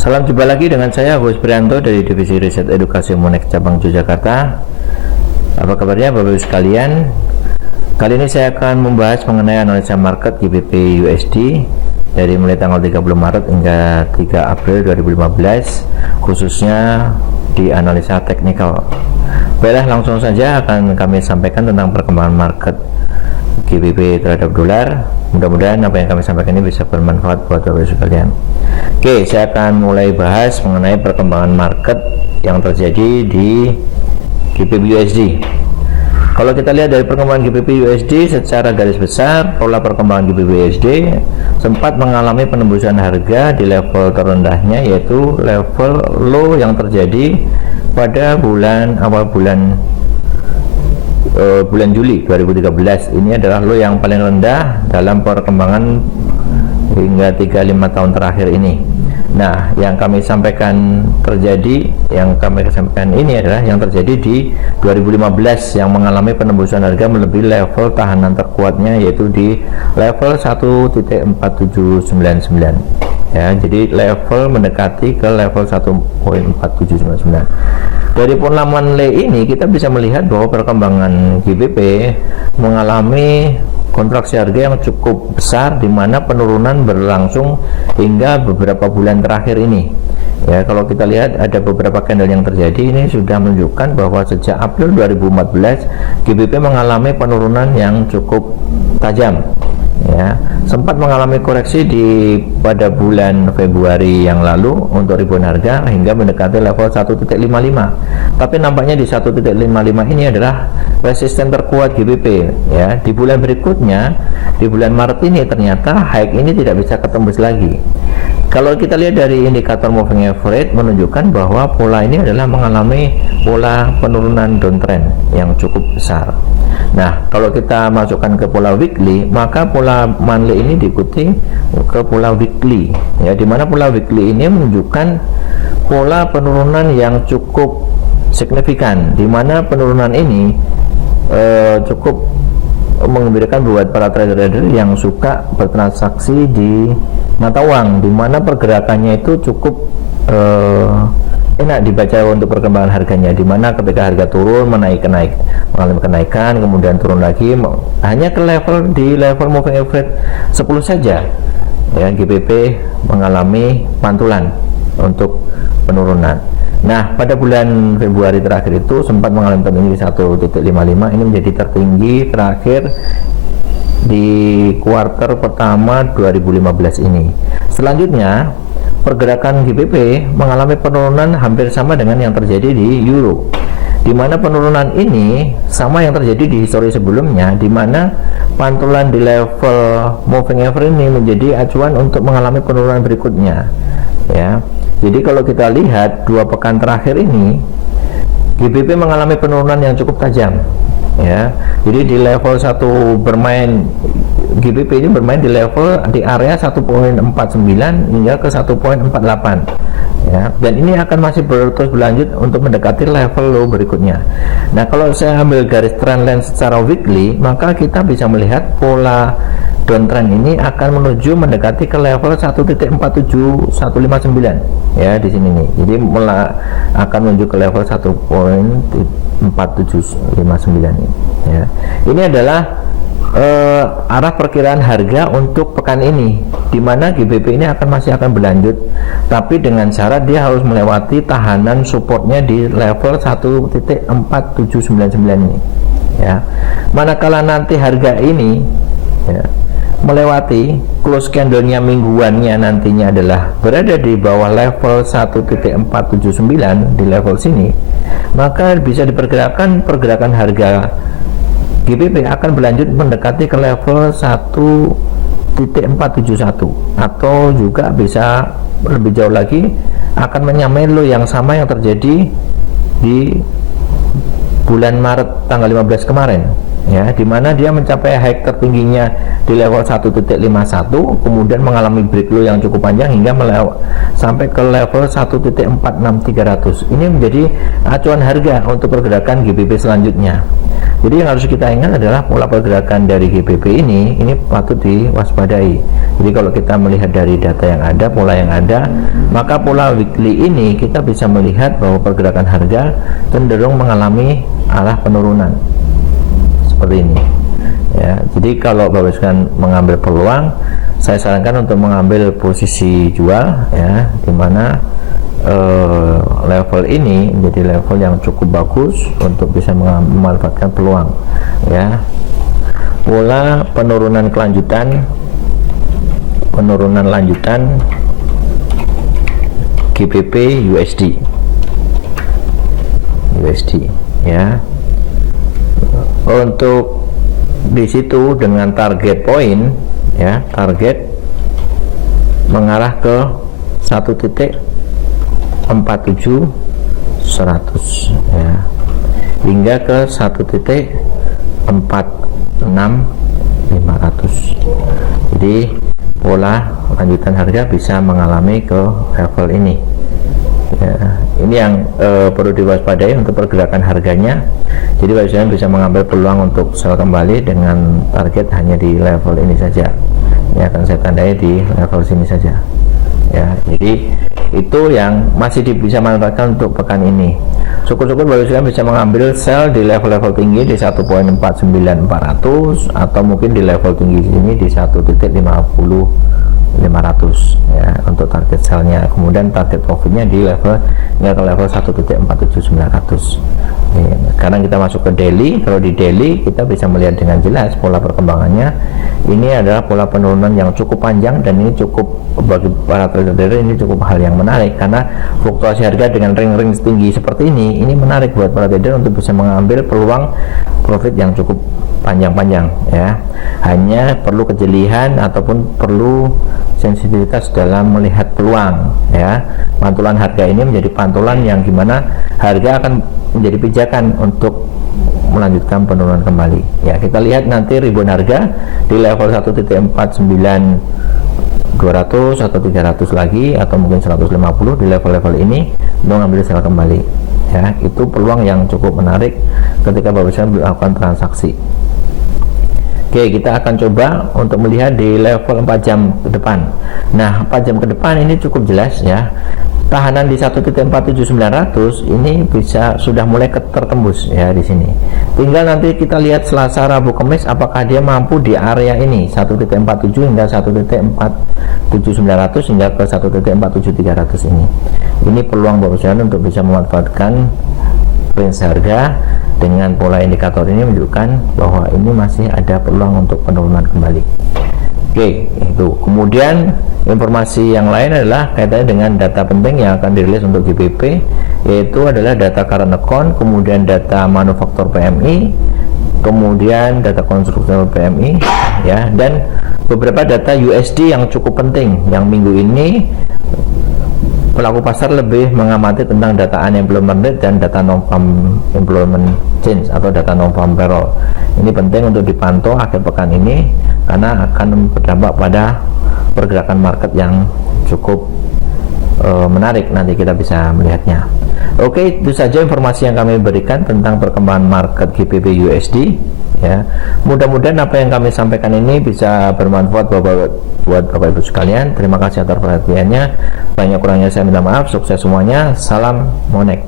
Salam jumpa lagi dengan saya Agus Prianto dari Divisi Riset Edukasi Monex Cabang Yogyakarta. Apa kabarnya Bapak Ibu sekalian? Kali ini saya akan membahas mengenai analisa market GBP USD dari mulai tanggal 30 Maret hingga 3 April 2015, khususnya di analisa teknikal. Baiklah, langsung saja akan kami sampaikan tentang perkembangan market GBP terhadap dolar. Mudah-mudahan apa yang kami sampaikan ini bisa bermanfaat buat Bapak Ibu sekalian. Oke, saya akan mulai bahas mengenai perkembangan market yang terjadi di GBP USD. Kalau kita lihat dari perkembangan GBP USD secara garis besar, pola perkembangan GBP USD sempat mengalami penembusan harga di level terendahnya, yaitu level low yang terjadi pada awal bulan Juli 2013. Ini adalah low yang paling rendah dalam perkembangan hingga 3-5 tahun terakhir ini. Nah, yang kami sampaikan ini adalah yang terjadi di 2015 yang mengalami penembusan harga melebihi level tahanan terkuatnya, yaitu di level 1.4799. Ya, jadi level mendekati ke level 1.4799. Dari pola Monthly ini kita bisa melihat bahwa perkembangan GBP mengalami kontraksi harga yang cukup besar, di mana penurunan berlangsung hingga beberapa bulan terakhir ini. Ya, kalau kita lihat ada beberapa candle yang terjadi, ini sudah menunjukkan bahwa sejak April 2014 GBP mengalami penurunan yang cukup tajam. Ya, sempat mengalami koreksi pada bulan Februari yang lalu untuk ribuan harga hingga mendekati level 1.55. Tapi nampaknya di 1.55 ini adalah resisten terkuat GBP. Ya, di bulan berikutnya, di bulan Maret ini ternyata high ini tidak bisa ketembus lagi. Kalau kita lihat dari indikator moving average menunjukkan bahwa pola ini adalah mengalami pola penurunan downtrend yang cukup besar. Nah, kalau kita masukkan ke pola weekly, maka pola monthly ini diikuti ke pola weekly. Ya, di mana pola weekly ini menunjukkan pola penurunan yang cukup signifikan, di mana penurunan ini cukup menggembirakan buat para trader yang suka bertransaksi di mata uang, di mana pergerakannya itu cukup enak dibaca untuk perkembangan harganya, di mana ketika harga turun mengalami kenaikan, kemudian turun lagi, hanya ke di level moving average 10 saja ya GBP mengalami pantulan untuk penurunan. Nah, pada bulan Februari terakhir itu sempat mengalami tertinggi 1.55, ini menjadi tertinggi terakhir di kuartal pertama 2015 ini. Selanjutnya, pergerakan GBP mengalami penurunan hampir sama dengan yang terjadi di euro, di mana penurunan ini sama yang terjadi di histori sebelumnya, di mana pantulan di level moving average ini menjadi acuan untuk mengalami penurunan berikutnya. Ya, jadi kalau kita lihat 2 pekan terakhir ini, GBP mengalami penurunan yang cukup tajam. Ya, jadi di level 1 GBP ini bermain di level di area 1.49 hingga ke 1.48. Ya, dan ini akan masih terus berlanjut untuk mendekati level low berikutnya. Nah, kalau saya ambil garis trendline secara weekly, maka kita bisa melihat pola downtrend ini akan menuju mendekati ke level 1.47159 ya di sini nih. Jadi akan menuju ke level 1.4759 ini. Ya. Ini adalah arah perkiraan harga untuk pekan ini, di mana GBP ini masih akan berlanjut, tapi dengan syarat dia harus melewati tahanan supportnya di level 1.4799 ini. Ya, manakala nanti harga ini ya, melewati close candlenya mingguannya nantinya adalah berada di bawah level 1.479 di level sini, maka bisa diperkirakan pergerakan harga GBP akan berlanjut mendekati ke level 1.471, atau juga bisa lebih jauh lagi akan menyamai low yang sama yang terjadi di bulan Maret tanggal 15 kemarin ya, di mana dia mencapai high tertingginya di level 1.51, kemudian mengalami breakthrough yang cukup panjang hingga sampai ke level 1.46300. Ini menjadi acuan harga untuk pergerakan GBP selanjutnya. Jadi yang harus kita ingat adalah pola pergerakan dari GBP ini patut diwaspadai. Jadi kalau kita melihat dari data yang ada, pola yang ada, maka pola weekly ini kita bisa melihat bahwa pergerakan harga cenderung mengalami arah penurunan seperti ini. Ya, jadi kalau Bapak sekalian mengambil peluang, saya sarankan untuk mengambil posisi jual, ya, dimana level ini menjadi level yang cukup bagus untuk bisa memanfaatkan peluang, ya. Pola penurunan lanjutan GBP USD, ya. Untuk di situ dengan target point, ya, target mengarah ke 1.4700, ya, hingga ke 1.46500. Jadi pola lanjutan harga bisa mengalami ke level ini, ya. Ini yang perlu diwaspadai untuk pergerakan harganya. Jadi Bapak Ibu bisa mengambil peluang untuk sell kembali dengan target hanya di level ini saja. Ini akan saya tandai di level sini saja, ya. Jadi itu yang masih bisa manfaatkan untuk pekan ini. Syukur-syukur Bapak Ibu bisa mengambil sell di level-level tinggi di 1.49400 atau mungkin di level tinggi sini di 1.50500, ya, untuk target sellnya. Kemudian target profitnya di level hingga ke level 1.47900. Sekarang kita masuk ke daily. Kalau di daily kita bisa melihat dengan jelas pola perkembangannya. Ini adalah pola penurunan yang cukup panjang, dan ini cukup bagi para trader ini cukup hal yang menarik, karena fluktuasi harga dengan ring-ring tinggi seperti ini menarik buat para trader untuk bisa mengambil peluang profit yang cukup panjang-panjang, ya. Hanya perlu kejelian ataupun perlu sensitivitas dalam melihat peluang, ya. Pantulan harga ini menjadi pantulan yang gimana harga akan menjadi pijakan untuk melanjutkan penurunan kembali, ya. Kita lihat nanti ribuan harga di level 1.49200 atau 300 lagi, atau mungkin 150 di level-level ini mengambil sell kembali, ya. Itu peluang yang cukup menarik ketika Bapak Ibu melakukan transaksi. Oke, kita akan coba untuk melihat di level 4 jam ke depan. Nah, 4 jam ke depan ini cukup jelas, ya. Tahanan di 1.47900 ini sudah mulai tertembus, ya, di sini. Tinggal nanti kita lihat Selasa, Rabu, Kamis apakah dia mampu di area ini 1.47 hingga 1.47900 hingga ke 1.47300 ini. Ini peluang Bapak Ibu untuk bisa memanfaatkan range harga dengan pola indikator ini menunjukkan bahwa ini masih ada peluang untuk penurunan kembali. Oke, itu. Kemudian informasi yang lain adalah kaitannya dengan data penting yang akan dirilis untuk GBP, yaitu adalah data current account, kemudian data manufaktur PMI, kemudian data konstruksional PMI, ya, dan beberapa data USD yang cukup penting yang minggu ini pelaku pasar lebih mengamati tentang data unemployment rate dan data non-farm employment change atau data non-farm payroll. Ini penting untuk dipantau akhir pekan ini karena akan berdampak pada pergerakan market yang cukup menarik, nanti kita bisa melihatnya. Oke, itu saja informasi yang kami berikan tentang perkembangan market GBP USD, ya. Mudah-mudahan apa yang kami sampaikan ini bisa bermanfaat buat Bapak Ibu sekalian. Terima kasih atas perhatiannya. Banyak kurangnya saya minta maaf. Sukses semuanya. Salam Monex.